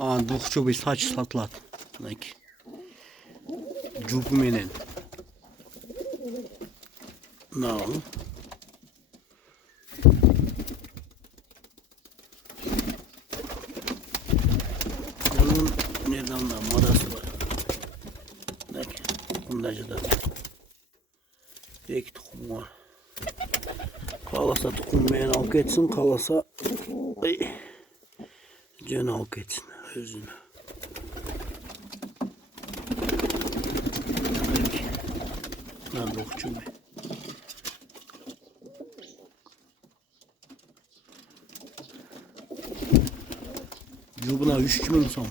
Dokçu bir saç satlat. Cubu menen. No. Bunun nereden da madası var. Bundacı da. İki tohum var. Kalasa tohum meyen alıp etsin, kalasa can alıp etsin özünü. Ben dokçum. Cubuna 3 kilo mu son?